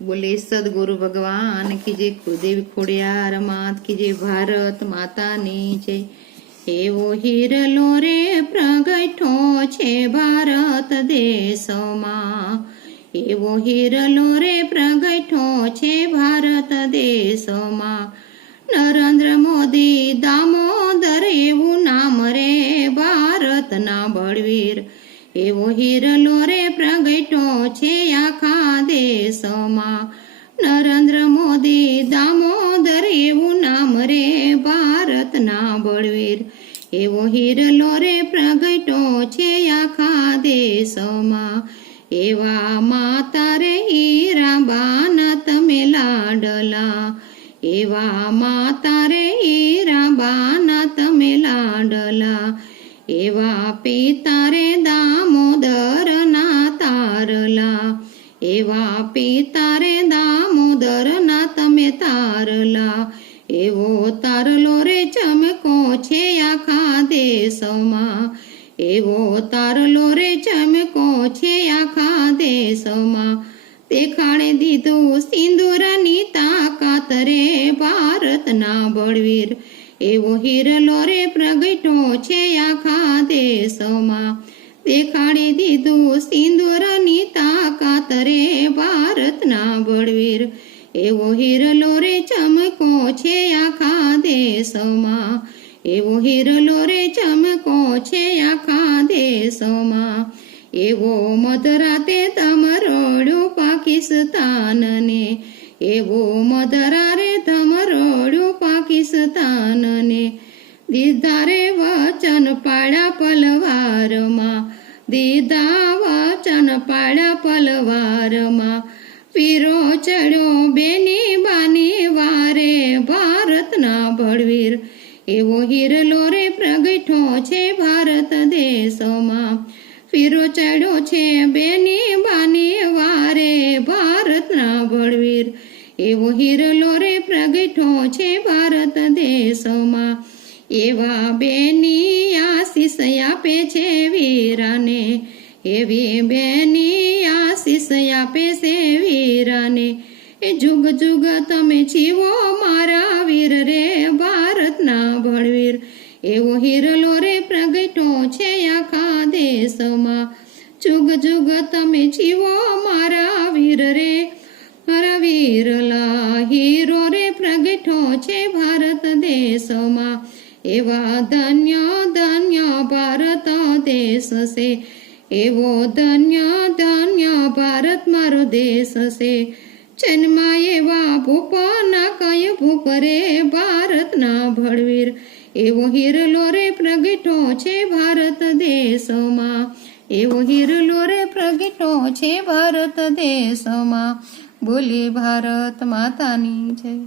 बोले सदगुरु भगवान की जय, कुलदेव खोड़ियार मात की जय, भारत माता नी जय। एवो हीरलो रे प्रगटो छे भारत देशमां, एवो हीरलो रे प्रगटो छे भारत देशमां। नरेंद्र मोदी दामोदर एवं नाम रे भारतना बळवीर, एवो हीरलो रे प्रगटो छे आखा देशमां। नरेंद्र मोदी दामोदर एवं नाम रे भारतना बळवीर, एवो हीरलो रे प्रगटो छे आखा देशमां। एवा माता रे हीराबाना तमे लाडला, एवा माता रे हीराबाना तमे लाडला। एवा पिता रे दामोदर ना तारला, एवा पिता रे दामोदर ना तमे तारला। एवो तारलो रे चमको छे आखा देशमां, एवो तारलो रे चमको छे आखा देशमां। देखाड़ी दीधुं सिंदूरनी ताकात रे भारतना बळवीर, एवो हीरलो रे प्रगटो छे आखा देशमां। देखाड़ी दीधुं सिंदूरनी ताकात रे भारतना बळवीर, एवो हीरलो रे चमको छे आखा देशमां। एवो हीरलो रे चमको छे आखा देशमां। एवो मधराते तमरोड्यो पाकिस्तान ने, एवो मधरा रे तमरोड्यो पाकिस्तान ने। दीधा रे वचन पाड्या पलवारमा, दीधा वचन पाड्या पलवारमा। वीरो चढ़्यो बेनी बानी वारे भारतना बळवीर, एवो हीरलो रे प्रगटो छे भारत देशमां। वीरो चढ़्यो छे बेनी बानी वारे भारतना बळवीर, एवो हीरलो रे प्रगटो छे भारत देशमां। एवा बेनी आशीष आपे छे वीराने, एवी बेनी आशीष आपे छे वीराने। जुग जुग तमे जीवो मारा वीर रे भारतना बळवीर, एवो हीरलो रे प्रगटो छे आखा देशमां। जुग जुग तमे जीवो मारा वीर रे, मारा वीरला हीरो रे प्रगटो छे भारत देशमां। एवा धन्य धन्य भारत देश से, एवो धन्य धन्य भारत मारो देश से। जन्मा एवा भूप ना कय भूप रे भारतना बळवीर, एवो हीरलो रे प्रगटो छे भारत देशमां। एवो हीरलो रे प्रगटो छे भारत देशमां। बोले भारत मातानी जय।